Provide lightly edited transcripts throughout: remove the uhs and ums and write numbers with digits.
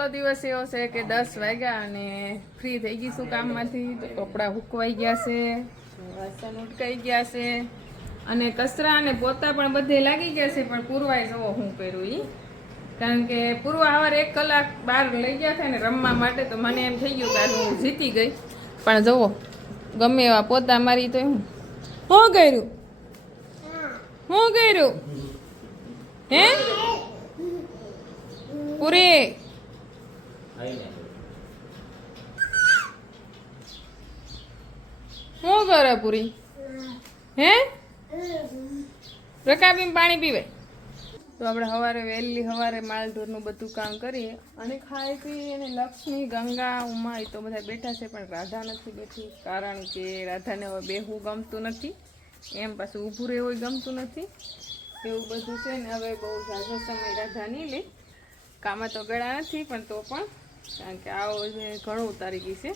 પહેલો દિવસ એવો છે કે 10 વાગ્યા અને ફ્રી થઈ ગઈશું કામમાંથી. કપડાં હુકવાઈ ગયા છે, વાસણ ઉટકાઈ ગયા છે અને કચરા અને પોતા પણ બધે લાગી ગયા છે. પણ પૂરવાય જવો હું કર્યું ઈ, કારણ કે પૂર્વા સવારે 1 કલાક બહાર લઈ ગયા હતા ને રમવા માટે, તો મને એમ થઈ ગયું કે હું જીતી ગઈ. પણ જુઓ ગમે એવા પોતા મારી તો હું કર્યું હે પૂરી શું કરે પૂરી હે રકાબી પાણી પીવે. તો આપણે સવારે માલઢોરનું બધું કામ કરીએ અને ખાઈ પી અને લક્ષ્મી, ગંગા, ઉમા એ તો બધા બેઠા છે, પણ રાધા નથી બેઠી, કારણ કે રાધાને હવે બેહવું ગમતું નથી, એમ પાછું ઊભું રહેવું ગમતું નથી, એવું બધું છે ને. હવે બહુ ઝાઝો સમય રાધા નહીં લે, કામમાં તો ગળા નથી પણ તો પણ, કારણ કે આવો ઘણું ઉતારી ગઈ છે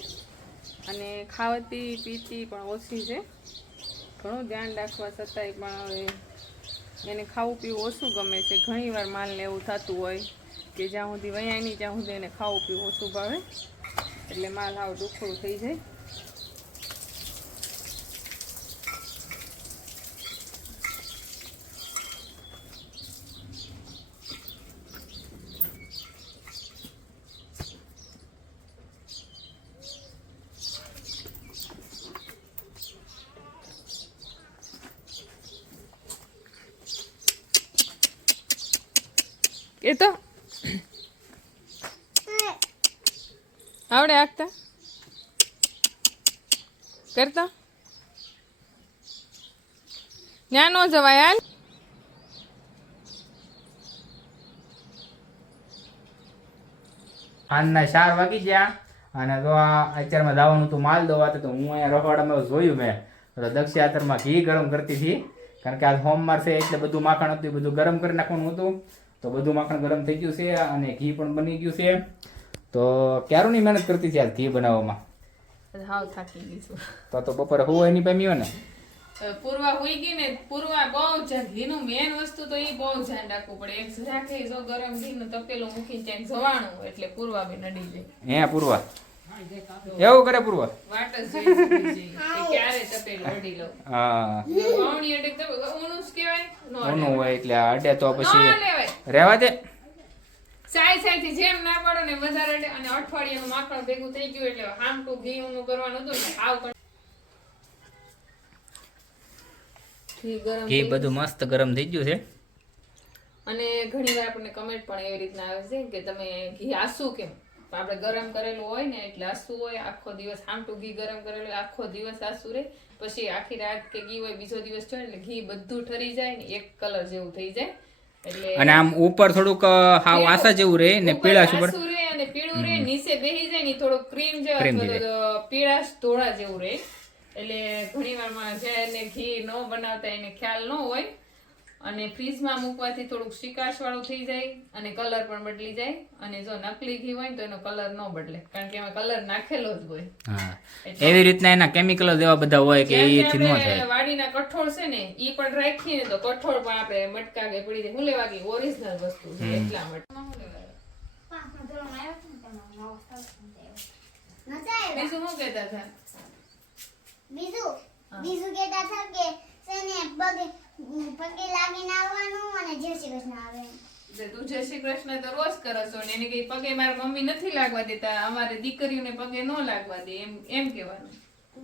અને ખાવતી પીતી પણ ઓછી છે, ઘણું ધ્યાન રાખવા છતાંય પણ હવે એને ખાવું પીવું ઓછું ગમે છે. ઘણીવાર માલને એવું થતું હોય કે જ્યાં સુધી વયા નહીં ત્યાં સુધી એને ખાવું પીવું ઓછું ભાવે, એટલે માલ હાવ દુખડું થઈ જાય. એ તો આવડે આખતા કરતા ન્યા નો જવાય હાલ. સાંજના 4 વાગી ગયા અને તો અત્યારમાં દાવાનું તો માલ દવા તો હું અહીંયા રખવાડામાં જોયું મેં તો દક્ષી આતરમાં ઘી ગરમ કરતી હતી, કારણ કે આ સોમવાર છે એટલે બધું માખણ હતું બધું ગરમ કરી નાખવાનું હતું. તો બધું માખણ ગરમ થઈ ગયું છે અને ઘી પણ બની ગયું છે. તો ક્યારની મહેનત કરતી હતી આ ઘી બનાવવામાં? હાવ થાકી ગઈ છું. તો બપોરે હું એની પામ્યો ને પૂર્વા હોઈ ગઈ ને, પૂર્વા બહુ ઘીનું મેન વસ્તુ તો એ બહુ ધ્યાન રાખવું પડે. એક જરાકે જો ગરમ ઘીનું તપેલું મૂકીને ક્યાંક જવાનું એટલે પૂર્વા બી નડી જાય. હે પૂર્વા એવું કરે? પૂર્વા વાટ જ જોઈ છે ક્યારે તપેલું અડી લઉં. હા વાવણી અડે તો ઊનું જ કહેવાય, ઊનું હોય એટલે અડે તો ન પછી લેવાય. રહેવા દે. સાઈ થી જેમ ના પડે ને વધારે અડે અને અઠવાડિયાનું માખણ ભેગું થઈ ગયું એટલે હામટું ઘી ઊનું કરવાનું હતું ને આવ ઘી બધું મસ્ત ગરમ થઈ ગયું છે. અને ઘણીવાર આપણને કમેન્ટ પણ એવી રીતના આવે છે કે તમે ઘી આસું કેમ? આપણે ગરમ કરેલું હોય ને એટલે આસું હોય, આખો દિવસ આમટું ઘી ગરમ કરેલું આખો દિવસ આસું રહે, પછી આખી રાત કે ઘી હોય બીજો દિવસ જોઈએ એટલે ઘી બધું ઠરી જાય ને એક કલર જેવું થઈ જાય. એટલે અને આમ ઉપર થોડુંક હાવ આસા જેવું રહે ને પીળાશ ઉપર આસું રહે અને પીળું રહે, નીચે બેહી જાય ને થોડું ક્રીમ જેવું પીળાશ ધોળા જેવું રહે. એટલે ઘણી વારમાં જેને ઘી ન બનાવતા એને ખ્યાલ ન હોય અને ફ્રીજમાં મૂકવાથી થોડુંક શિકાશ વાળું થઈ જાય અને કલર પણ બદલી જાય. અને જો નકલી ઘી હોય ને તો એનો કલર ન બદલે, કારણ કે એમાં કલર નાખેલો જ હોય. એવી રીતના એના કેમિકલ જેવા બધા હોય કે એથી ન થાય. વાડીના કઠોળ છે ને ઈ પણ રાખીએ ને તો કઠોળ પણ આપણે મટકા કે પડી જાય. હું લેવા ગઈ ઓરિજિનલ વસ્તુ છે એટલા માટે. બીજું શું કહેતા હતા? બીજું કહેતા હતા કે સેને પગે લાગીને આવવાનું અને જય શ્રી કૃષ્ણ આવે. તું જય શ્રી કૃષ્ણ તો રોજ કરો છો ને એને કઈ પગે મારા મમ્મી નથી લાગવા દેતા, અમારે દીકરીઓને પગે ન લાગવા દે એમ કહેવાનું.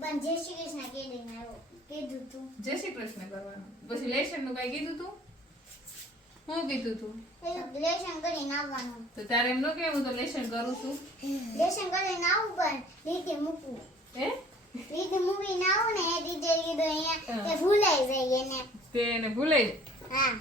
પણ જય શ્રી કૃષ્ણ કીધું તું. જય શ્રી કૃષ્ણ કરવાનું. પછી લેશન નું કઈ કીધું તું? શું કીધું તું? લેશન કરીને આવવાનું. તો તારે એમ ન કે હું તો લેશન કરું છું? લેશન કરીને આવું પણ લીટી મૂકવું. હે લીટી મૂકીને આવું ને એ ટીચર કીધું અહીંયા ભૂલાઈ જાય એને. તે એને ભૂલાઈ જાય. હા